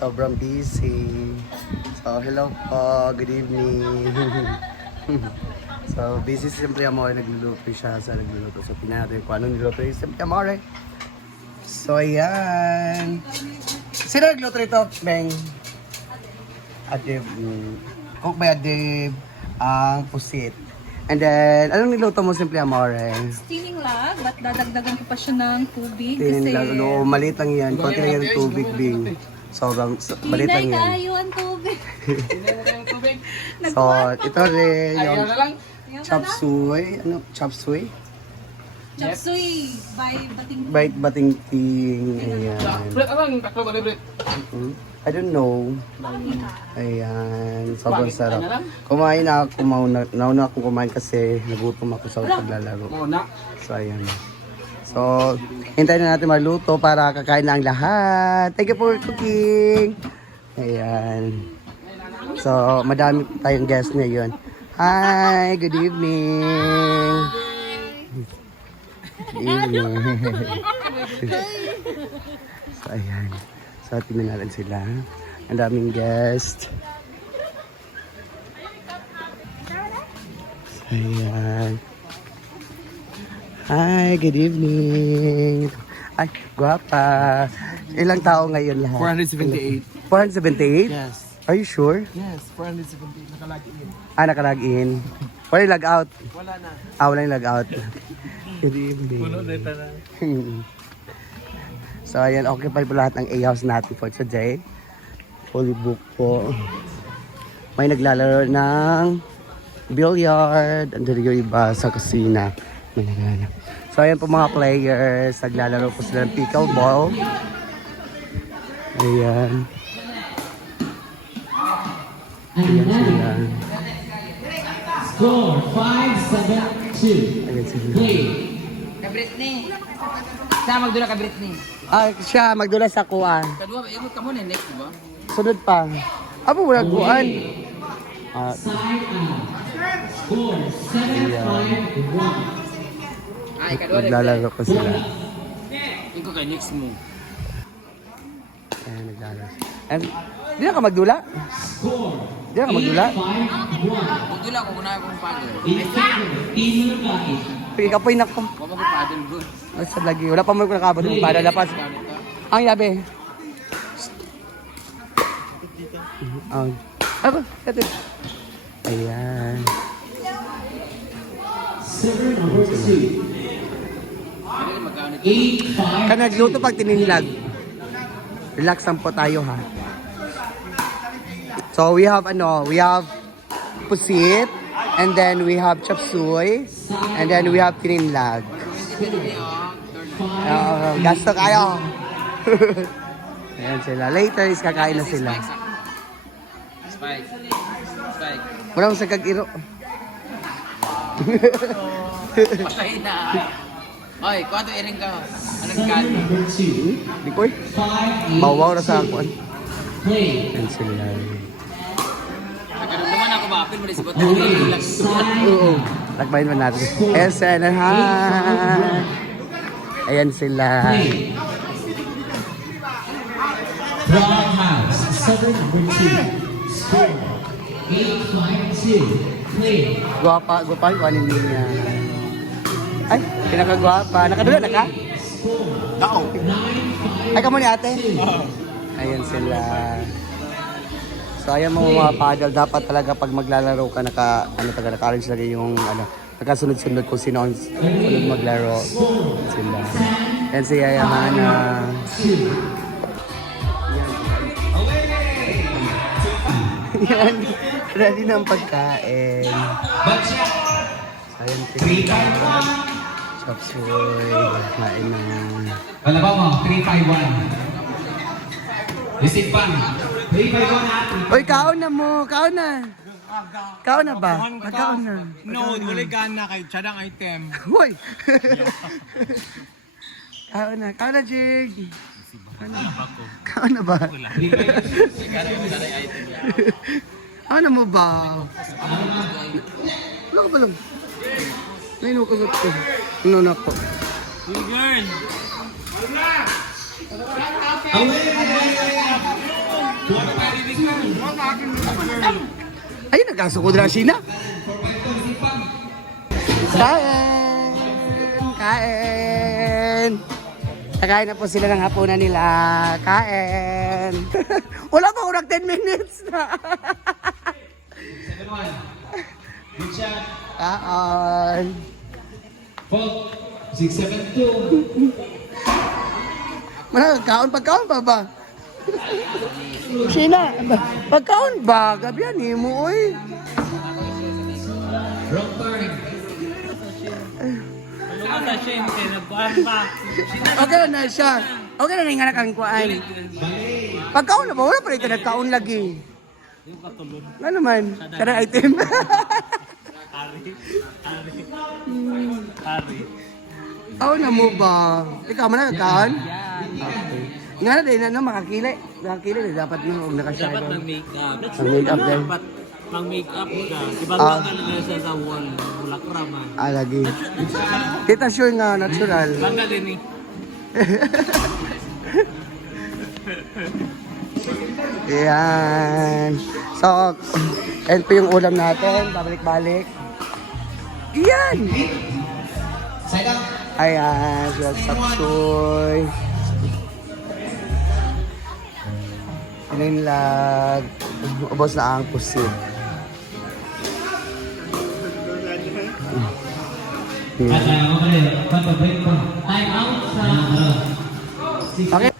sobrang busy. So, hello po. Good evening. So, busy siyempre Amore. Nagluluto siya sa nagluluto. So, tingnan natin kung anong niluto yung siyempre Amore. So, ayan. Sino nagluto ito, Beng? Adib. Cook by Adib. Ang pusit. And then, anong niluto mo, Simple Amore? Steaming lang, but dadagdagan ko pa siya ng tubig Tinin kasi... lang, no, maliit lang yan. Konti lang yan ng tubig, Bing. Sobrang, maliit lang Hinay yan. tayo ang tubig. So, ito rin yung chop suey. Ano? Chop suey? Chop suey by Bating. Bait bating ting. Ayan. I don't know. Ayan. Sobrang sarap. Kumain na ako. Nauna akong kumain kasi nagutom ako sa paglalaro. So, ayan. So, hintayin na natin maluto para kakain na ang lahat. Thank you for cooking. Ayan. So, madami tayong guest ngayon. Hi! Good evening! Good evening. So, ayan. So, tingnan natin sila. Ang daming guest. So, ayan. Hi! Good evening! Ay, guwapa! Ilang tao ngayon lahat? 478. 478? Yes. Are you sure? Yes, 478. Nakalagin. Naka-log-in. Wala yung log-out. Wala na. Wala yung log-out. Good evening. Puno na ito na. So, ayan, occupy po lahat ng A-house natin for today. Fully booked po. May naglalaro ng billiard. Andun yung iba sa kusina. May naglalaro. So, ayan po mga players. Naglalaro po sila ng pickleball. Ayan. Ayan sila. Score 5-7-2. Ayan sila. Play. Ka Britney. Sa magdula ka Britney. Siya, magdula sa kuan. Kadua ba imot ka mo next, di ba? Sunod pa. Abo, wala kuan. Side out. Score 7-5-1. Ay kadua Naglalaro ko sila. Iko kay next mo. Ayan, naglalaro. And, di na ka magdula? Score Di na ka magdula? 8-5-1. Magdula ko kuna akong paddle. In favor, Team Lugaki. Ikapoy na ko. Wa ba ko paddle good. Basta lagi. Wala pa mo ko nakabot ng para lapas. Ang yabe. Ang. Aba, ito. Ayan. Server number 2. 8-5. Ka nagluto pag tininlag. Relax lang po tayo ha. So we have pusit, and then we have chop suey, and then we have tininlag. Gasto kayo. Ayan sila. Later is kakain na sila. Spike. Spike. Walang sa kag-iro. Patay na. Oy, kuwato iring ka. Anong kan? Number 2. Di ko eh. 5-8. Bawaw na sa ako. Play. Ayan sila. Nagkaroon ako ba? Apil mo rin si Boto. Oo. Lakbayin mo natin. Ayan sila. Ha. Ayan sila. Play. Brown House. Server number 2. Score 8-5-2. Play. Guwapa yung anin niya. Ay, pinakagwapa. Nakadula na ka? Tao. Ay, kamo ni ate? Ayan sila. So, ayan mga paddle. Dapat talaga pag maglalaro ka, naka-arrange lagi yung, nakasunod-sunod kung sino ang sunod maglaro. Sila. Ayan si Yaya Hana. Yan. Ready na ang pagkain. Ayan sila. Chop suey. Kain na. Wala ba mo? 3-5-1. Visit pa. 3-5-1 natin. Uy, kaon na mo. Kaon na. Kaon na ba? Kaon na. No, wala gana kay Chadang item. Hoy! Kaon na. Kaon na, Jig. Kaon na ba? Kaon na mo ba? Ano ka ba lang? May nukugot ko. Ano na ko? Girl! Ay, nagkasukod na siya na. Kain! Kain! Nakain na po sila ng hapunan nila. Kain! Wala pa kurang 10 minutes na. Good shot. Kain! Fault. 672. Mana, pagkaon pa ba? Sina, pagkaon ba? Gabi yan, mo, oy. Wrong turn. Okay na siya. Okay na nga nakang kuan. Pagkaon na ba? Wala pa rin ka nagkaon lagi. Nga naman, karang item. Oo na mo ba? Ikaw man nagkaon? Okay. Nga na din, makakili. Makakili na dapat mo nakasyadow. Dapat mag-makeup. Mag-makeup din. Dapat mag-makeup ka. Ibang nga nila siya sa wall. Bulak man. Lagi. Kita sure nga, natural. Bangga din eh. Yan. So, yan po yung ulam natin. Babalik-balik. Yan! Side up. Ayan, sila sapsoy. Ninlag. Ubos na ang pusit. At okay, pag-break pa. Time out sa Okay.